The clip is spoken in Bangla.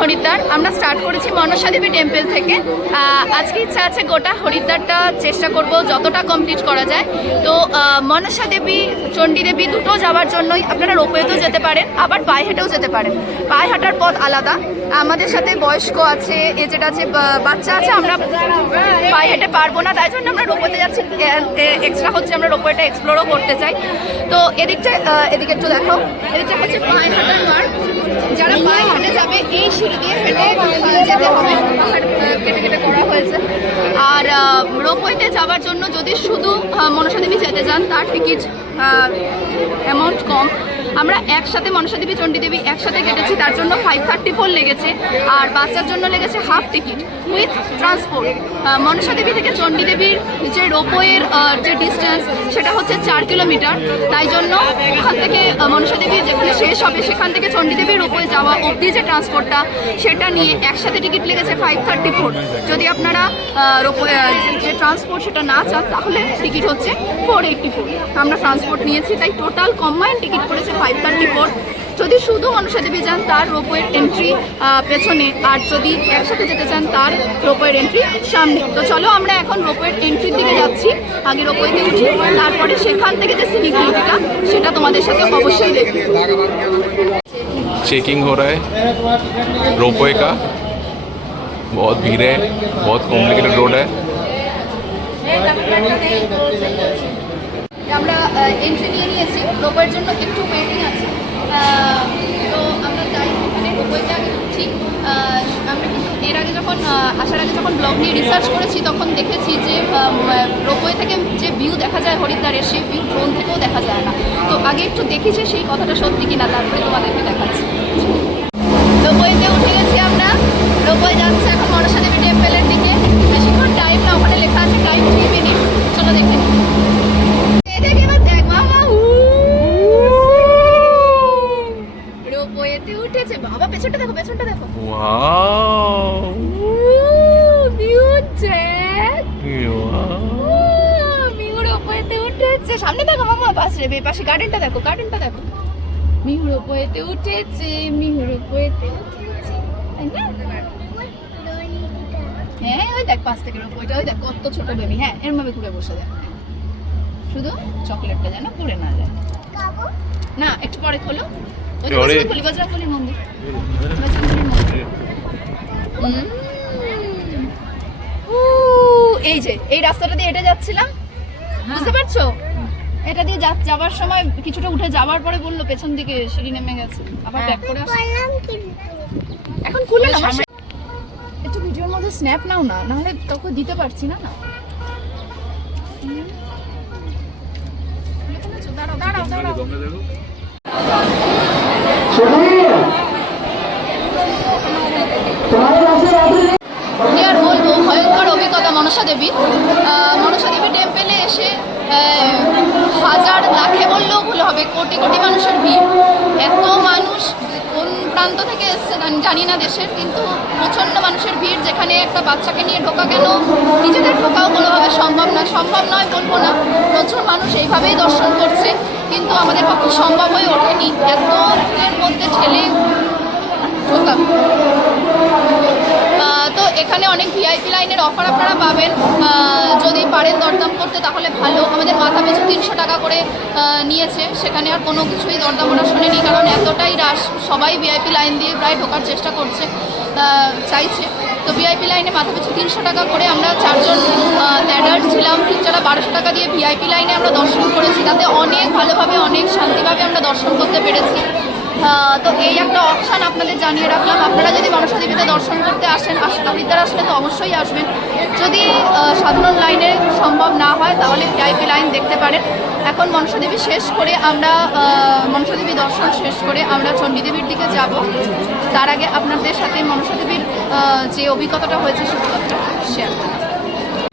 হরিদ্বার। আমরা স্টার্ট করেছি মনসা দেবী টেম্পল থেকে। আজকে ইচ্ছা আছে গোটা হরিদ্বারটা চেষ্টা করব যতটা কমপ্লিট করা যায়। তো মনসা দেবী, চণ্ডী দেবী দুটো যাওয়ার জন্যই আপনারা রোপওয়েতেও যেতে পারেন, আবার পায়ে হেঁটেও যেতে পারেন। পায়ে হাঁটার পথ আলাদা। আমাদের সাথে বয়স্ক আছে, এজেড আছে, বাচ্চা আছে, আমরা পায়ে হেঁটে পারবো না, তাই জন্য আমরা রোপওয়েতে যাচ্ছি। এক্সট্রা হচ্ছে আমরা রোপওয়েটা এক্সপ্লোরও করতে চাই। তো এদিকে একটু দেখো, এদিকটা হচ্ছে পায়ে হাঁটার মার্গ। যারা পায়ে হেঁটে যাবে এই সিঁড়ি দিয়ে হেঁটে যেতে হবে, পাহাড় কেটে কেটে করা হয়েছে। আর রোপওয়েতে যাওয়ার জন্য যদি শুধু মনসা দেবী যেতে চান তার টিকিট অ্যামাউন্ট কম। আমরা একসাথে মনসা দেবী, চণ্ডী দেবী একসাথে কেটেছি, তার জন্য 534 লেগেছে। আর বাচ্চার জন্য লেগেছে half ticket with transport. Manasa Devi থেকে চণ্ডী দেবীর যে রোপওয়ের যে ডিস্টেন্স সেটা হচ্ছে 4 কিলোমিটার। তাই জন্য ওখান থেকে মনসা দেবী যেখানে শেষ হবে সেখান থেকে চণ্ডী দেবীর রোপওয়ে যাওয়া অবধি যে ট্রান্সপোর্টটা সেটা নিয়ে একসাথে টিকিট লেগেছে 534। যদি আপনারা রোপওয়ে যে ট্রান্সপোর্ট সেটা না চান তাহলে টিকিট হচ্ছে 484। আমরা ট্রান্সপোর্ট নিয়েছি, তাই টোটাল কম্বাইন্ড টিকিট পড়েছে 534। যদি শুধু মনসা দেবী যান তার রোপওয়ের এন্ট্রি পেছনে, আর যদি একসাথে যেতে চান তার রোপওয়ের এন্ট্রি সামনে। তো চলো আমরা এখন রোপওয়ের এন্ট্রির দিকে যাচ্ছি। আগে রোপওয়েতে উঠি, তারপরে সেখান থেকে যে সিনিকিটা সেটা তোমাদের সাথে অবশ্যই দেখব। चेकिंग हो रहा है रोपवे का, बहुत भीड़ है, बहुत कॉम्प्लिकेटेड रोड है। আমরা এন্ট্রি নিয়ে নিয়েছি, রোপওয়ের জন্য একটু ওয়েটিং আছে। তো আমরা যাই এখানে রোপওয়েতে আগে উঠি। আমরা কিন্তু এর আগে যখন আসার আগে যখন ব্লগ নিয়ে রিসার্চ করেছি তখন দেখেছি যে রোপওয়ে থেকে যে ভিউ দেখা যায় হরিদ্বারের, সেই ভিউ ড্রোন থেকেও দেখা যায় না। তো আগে একটু দেখি যে সেই কথাটা সত্যি কিনা, তারপরে তোমাদেরকে দেখাচ্ছি। রোপওয়েতে উঠে গেছি আমরা। রোপওয়ে যাচ্ছে এখন মনসা দেবী টেম্পলের দিকে। বেশিক্ষণ টাইম না, ওখানে লেখা আছে টাইম 3 মিনিটস। চলো দেখে নিই। রোপওয়েতে উঠেছে বাবা, পেছনটা দেখো, পেছনটা দেখো। Wow, view check. মিউ রোপওয়েতে উঠেছে। সামনে দেখো মামা, পাশে গার্ডেনটা দেখো, গার্ডেনটা দেখো। মিউ রোপওয়েতে উঠেছে, মিউ রোপওয়েতে উঠেছে, তাই না? হ্যাঁ, ওই দেখ পাশ থেকে রোপওয়েটা, ওই দেখ কত ছোট বেবি। হ্যাঁ, এর ভাবে ঘুরে বসে দেখ, শুধু চকলেটটা যেন পড়ে না যায়। না, একটু পরে খোলো। বজরংবলীর মন্দির। এই যে এই রাস্তাটা দিয়ে হেঁটে যাচ্ছিলাম, বুঝতে পারছো? এটা দিয়ে যাওয়ার সময় কিছুটা উঠে যাওয়ার পরে বললো পেছন দিকে সিঁড়ি নেমে গেছে, আবার ব্যাক করে আসছে। এখন খুলে না, একটু ভিডিওর মধ্যে স্ন্যাপ নাও না, নাহলে তোকে দিতে পারছি না। না দাঁড়াও দাঁড়াও দাঁড়াও। কি আর বলবো, ভয়ঙ্কর অভিজ্ঞতা মনসা দেবীর। মনসা দেবী টেম্পলে এসে হাজার, লাখে বললেও ভুল হবে, কোটি কোটি মানুষের ভিড়। এত মানুষ কোন প্রান্ত থেকে এসছে জানি না দেশের, কিন্তু প্রচণ্ড মানুষের ভিড়। যেখানে একটা বাচ্চাকে নিয়ে ঢোকা, কেন নিজেদের ঢোকাও কোনোভাবে সম্ভব নয় বলবো না। প্রচুর মানুষ এইভাবেই দর্শন করছে, কিন্তু আমাদের পক্ষে সম্ভব হয়ে ওঠেনি এত ভিড়ের মধ্যে ঠেলে ঢোকা। তো এখানে অনেক ভিআইপি লাইনের অফার আপনারা পাবেন, যদি পারেন দরদাম করতে তাহলে ভালো। আমাদের মাথা পিছু 300 টাকা করে নিয়েছে, সেখানে আর কোনো কিছুই দরদাম ওরা শোনেনি, কারণ এতটাই রাশ। সবাই ভিআইপি লাইন দিয়ে প্রায় ঢোকার চেষ্টা করছে, চাইছে। তো ভিআইপি লাইনে মাথা পিছু 300 টাকা করে। আমরা 4 জন অ্যাডাল্ট ছিলাম, যারা 1200 টাকা দিয়ে ভিআইপি লাইনে আমরা দর্শন করেছি। তাতে অনেক ভালোভাবে, অনেক শান্তিভাবে আমরা দর্শন করতে পেরেছি। তো এই একটা অপশান আপনাদের জানিয়ে রাখলাম। আপনারা যদি মনসা দেবীতে দর্শন করতে আসেন, হরিদ্বার আসলে তো অবশ্যই আসবেন। যদি সাধারণ লাইনে সম্ভব না হয় তাহলে ভিআইপি লাইন দেখতে পারেন। এখন মনসা দেবী শেষ করে আমরা মনসা দেবী দর্শন শেষ করে আমরা চণ্ডী দেবীর দিকে যাব। তার আগে আপনাদের সাথে মনসা দেবীর যে অভিজ্ঞতাটা হয়েছে সে অভিজ্ঞতাটা শেয়ার করব।